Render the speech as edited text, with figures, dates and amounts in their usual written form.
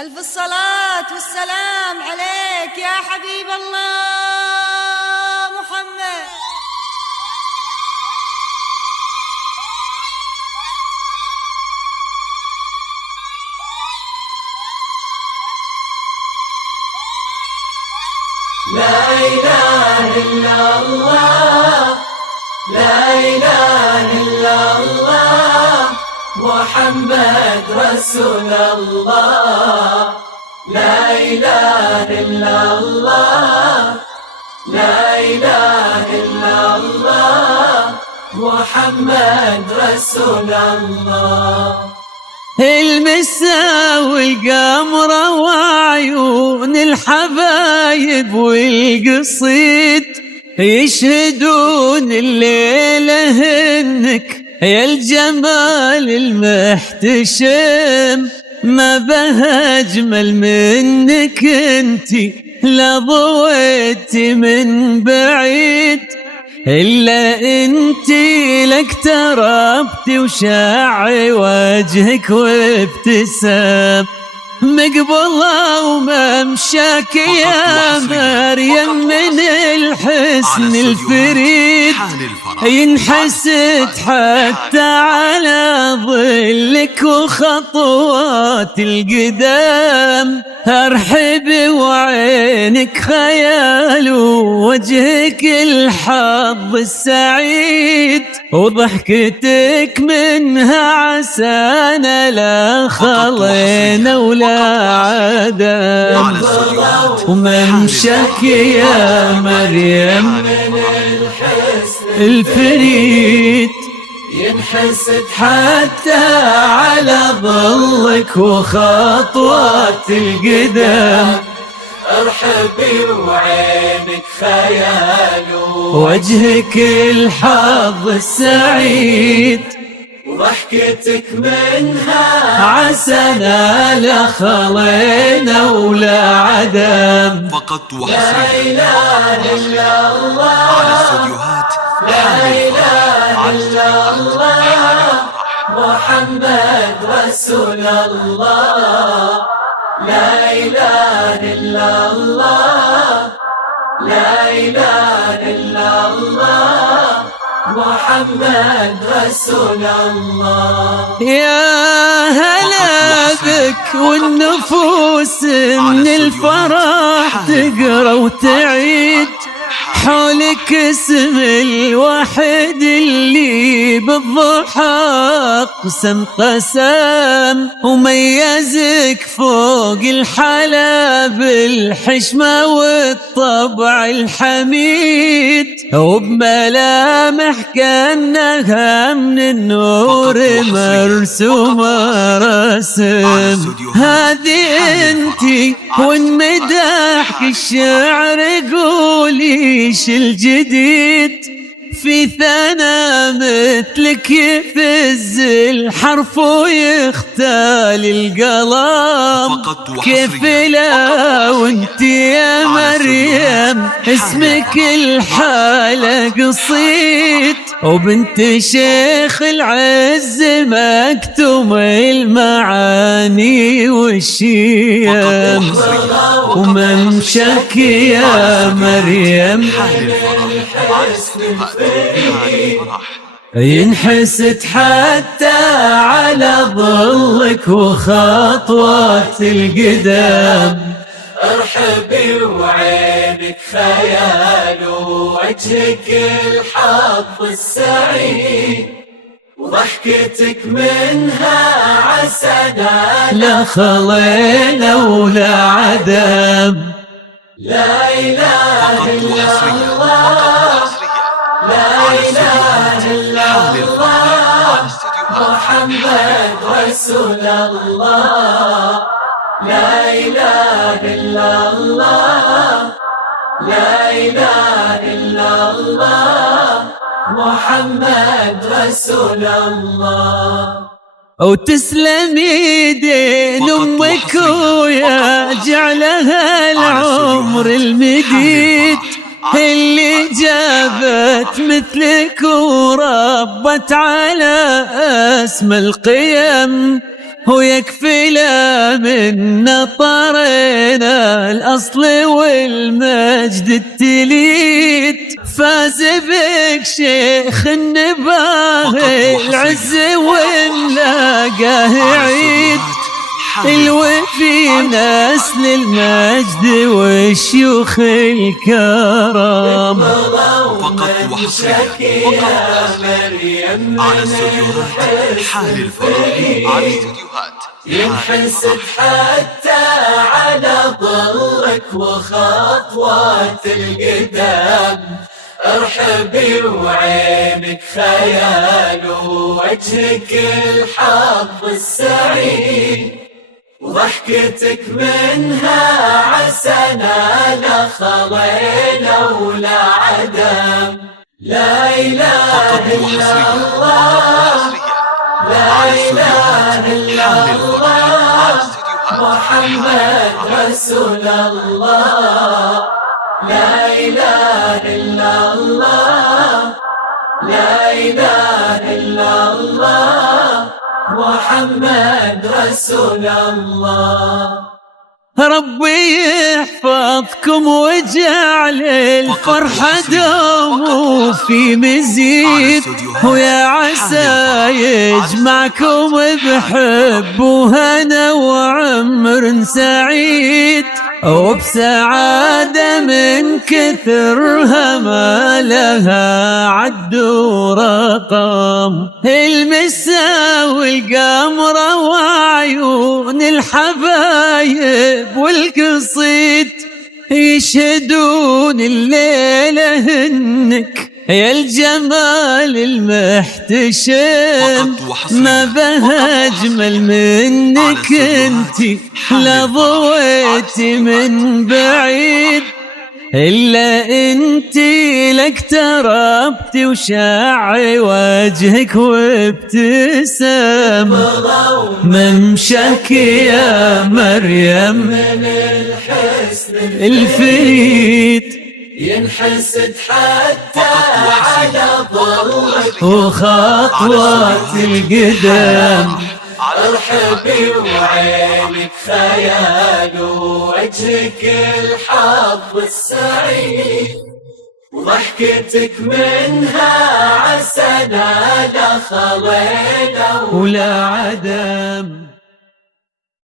ألف الصلاة والسلام عليك يا حبيب الله محمد. لا إله إلا الله، لا إله إلا الله، محمد رسول الله. لا إله إلا الله، لا إله إلا الله، محمد رسول الله. المسا والقمرة وعيون الحبايب والقصيد يشهدون الليلة انك يا الجمال المحتشم، ما بها أجمل منك انتي لا ضويتي من بعيد، إلا انتي لك تربتي وشاعي وجهك وابتسام، مقبلة وممشاك يا مريم من الحسن الفريد، ينحسد حتى على ظلك وخطوات القدام، ارحبي وعينك خيال ووجهك الحظ السعيد، وضحكتك منها عسانا لا خلينا ولا عدم، وممشاك يا مريم من الفريد، ينحسد حتى على ظلك وخطوات القدام، ارحبي وعينك خيال وجهك الحظ السعيد، وضحكتك منها عسنا لا خلينا ولا عدم. فقط لا وحصريا إله إلا الله، على استوديوهات لا إله إلا الله، محمد رسول الله. لا إله إلا الله، لا إله إلا الله، محمد رسول الله. يا هلا بك والنفوس من الفرح تقرا وتعيد، حولك اسم الواحد اللي بالضحى قسم قسم، وميزك فوق الحلا بالحشمة والطبع الحميد، وبملامح كأنها من النور مرسومة رسم، هذه انتي والمداح الشعر قولي ايش الجديد، في ثنا مثلك يفز الحرف ويختال القلم، كيف لا وانت يا مريم اسمك الحالة قصيد، وبنت شيخ العز مكتوم المعاني والشيم، وممشاك يا مريم ينحسد حتى على ظلك وخطوات القدام، ارحبي وعينك خيال ووجهك الحظ السعيد، وضحكتك منها عسنا لا خلينا ولا عدم. لا إله إلا الله، لا إله إلا الله، محمد رسول الله. لا إله إلا الله، لا إله إلا الله، محمد رسول الله. وتسلم يدين امك ويا جعلها العمر المديد، اللي جابت مثلك وربت على اسم القيم، ويكفي له من طرنا الأصل والمجد التليت. فاز بك شيخ النباه العز ونلاقاه عيد، الوفي نسل المجد والشيوخ الكرام. فقط وحصريا على استديوهات حال الفرح. على استديوهات ينحسد حتى على ظلك وخطوات القدام. ارحبي وعينك خيال ووجهك الحظ السعيد، وضحكتك منها عسنا لا خلينا ولا عدم. لا إله إلا الله، لا إله إلا الله، محمد رسول الله. لا إله إلا الله، لا إله إلا الله، محمد رسول الله. ربي يحفظكم وجعل الفرحة دوم في مزيد، ويا عسى يجمعكم بحب وهنا وعمر سعيد، وبسعادة من كثرها ما لها عد ورقم. المسا والقمرة وعيون الحبايب والقصيد يشهدون الليلة انك يا الجمال المحتشم. ما بها اجمل منك انتي لا ضويتي من بعيد، إلا انتي لك تربتي وشع وجهك وابتسام. ممشاك يا مريم من الحسن الفريد ينحسد حتى على ظلك وخطوات القدام. ارحبي وعينك خيال ووجهك الحظ السعيد، وضحكتك منها عسنا لا خلينا ولا عدم.